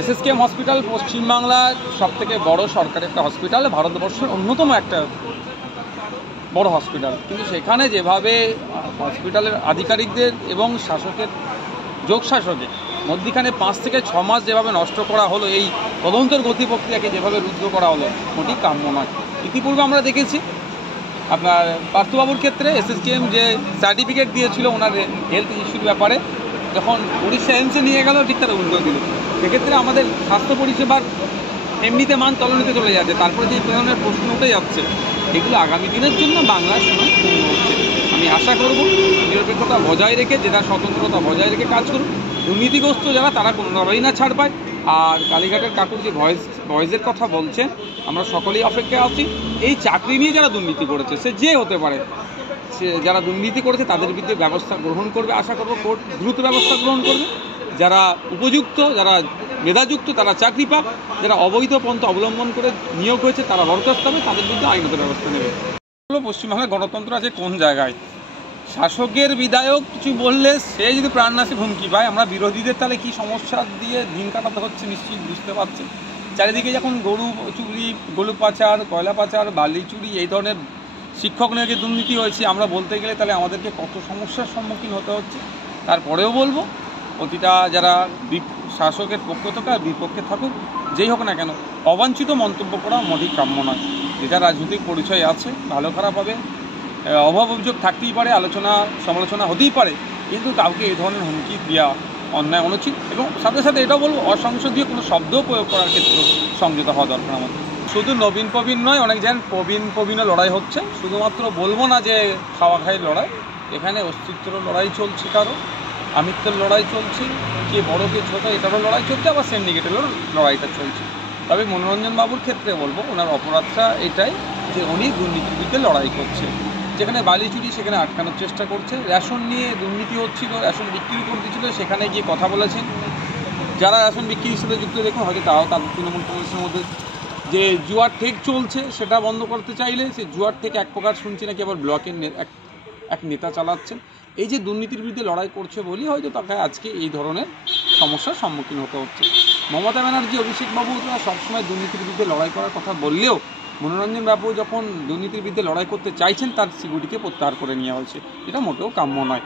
SSKM hospital পশ্চিমবাংলার সবথেকে বড় সরকারি একটা হসপিটাল, ভারতবর্ষের অন্যতম একটা বড় হসপিটাল। কিন্তু সেখানে যেভাবে হসপিটালের আধিকারিকদের এবং শাসকের যোগ শাসকের মধ্যিখানে 5 থেকে 6 মাস যেভাবে নষ্ট করা হলো, এই তদন্তের গতি প্রক্রিয়াকে যেভাবে রুদ্ধ করা হলো, মোটেই কাম্য নয়। ইতিপূর্বে আমরা দেখেছি আপনার পার্থবাবুর ক্ষেত্রে এসএসকেএম যে সার্টিফিকেট দিয়েছিল ওনার হেলথ ইস্যুর ব্যাপারে, যখন উড়িষ্যা এমসে নিয়ে গেল ঠিক তারা উল্টো দিল। সেক্ষেত্রে আমাদের স্বাস্থ্য পরিষেবার এমনিতে মান তলানিতে চলে যাচ্ছে। তারপরে যে ধরনের প্রশ্ন উঠে যাচ্ছে, এগুলো আগামী দিনের জন্য বাংলার সময় পূর্ণ হচ্ছে। আমি আশা করব নিরপেক্ষতা বজায় রেখে, যেটা স্বতন্ত্রতা বজায় রেখে কাজ করুন। দুর্নীতিগ্রস্ত যারা, তারা কোনোভাবেই না ছাড় পায়। আর কালীঘাটের কাকুর যে ভয়েসের কথা বলছেন, আমরা সকলেই অপেক্ষায় আছি। এই চাকরি নিয়ে যারা দুর্নীতি করেছে, সে যে হতে পারে, সে যারা দুর্নীতি করেছে তাদের বিরুদ্ধে ব্যবস্থা গ্রহণ করবে। আশা করব কোর্ট দ্রুত ব্যবস্থা গ্রহণ করবে। যারা উপযুক্ত, যারা মেধাযুক্ত, তারা চাকরি পাক। যারা অবৈধ পন্থা অবলম্বন করে নিয়োগ হয়েছে, তারা বরখাস্ত হবে, তাদের বিরুদ্ধে আইনগত ব্যবস্থা নেবে। পশ্চিমবাংলার গণতন্ত্র আছে কোন জায়গায়? শাসকের বিধায়ক কিছু বললে সে যদি প্রাণনাশী হুমকি পায়, আমরা বিরোধীদের তাহলে কী সমস্যা দিয়ে দিন কাটাতে হচ্ছে নিশ্চয়ই বুঝতে পারছি। চারিদিকে যখন গরু চুরি, গরু পাচার, কয়লা পাচার, বালি চুরি, এই ধরনের শিক্ষক নিয়োগে দুর্নীতি হয়েছে, আমরা বলতে গেলে তাহলে আমাদেরকে কত সমস্যার সম্মুখীন হতে হচ্ছে। তারপরেও বলবো, প্রতিটা যারা শাসকের পক্ষ থাকুক আর বিপক্ষে থাকুক, যেই হোক না কেন, অবাঞ্ছিত মন্তব্য করা মোটেই কাম্য নয়। যেটা রাজনৈতিক পরিচয় আছে, ভালো খারাপ হবে, অভাব অভিযোগ থাকতেই পারে, আলোচনা সমালোচনা হতেই পারে, কিন্তু কাউকে এই ধরনের হুমকি দেওয়া অন্যায়, অনুচিত। এবং সাথে সাথে এটাও বলবো, অসংসদীয় কোনো শব্দও প্রয়োগ করার ক্ষেত্রে সংযত হওয়া দরকার আমাদের। শুধু নবীন প্রবীণ নয়, অনেক জায়গায় প্রবীণও লড়াই হচ্ছে। শুধুমাত্র বলবো না যে খাওয়া খাইয়ের লড়াই, এখানে অস্তিত্বের লড়াই চলছে, কারো আমিত্বের লড়াই চলছে, কে বড় কে ছোটো এটারও লড়াই চলছে, আবার সিন্ডিকেটেরও লড়াইটা চলছে। তবে মনোরঞ্জন বাবুর ক্ষেত্রে বলবো, ওনার অপরাধটা এটাই যে উনি দুর্নীতির বিরুদ্ধে লড়াই করছে। যেখানে বালি চুরি সেখানে আটকানোর চেষ্টা করছে। রেশন নিয়ে দুর্নীতি হচ্ছিল, রেশন বিক্রি করে দিচ্ছিল, সেখানে গিয়ে কথা বলেছেন। যারা রেশন বিক্রির সাথে যুক্ত দেখুন, হয়তো তারাও তাদের তৃণমূল কংগ্রেসের মধ্যে যে জুয়ার ঠেক চলছে, সেটা বন্ধ করতে চাইলে সেই জুয়ার ঠেক এক প্রকার শুনছি নাকি আবার ব্লকের এক নেতা চালাচ্ছেন। এই যে দুর্নীতির বিরুদ্ধে লড়াই করছে বলি হয়তো তাকে আজকে এই ধরনের সমস্যার সম্মুখীন হতে হচ্ছে। মমতা ব্যানার্জি, অভিষেক বাবুরা সবসময় দুর্নীতির বিরুদ্ধে লড়াই করার কথা বললেও, মনোরঞ্জন বাবু যখন দুর্নীতির বিরুদ্ধে লড়াই করতে চাইছেন, তার সিকিউরিটিকে প্রত্যাহার করে নেওয়া হয়েছে। এটা মোটেও কাম্য নয়।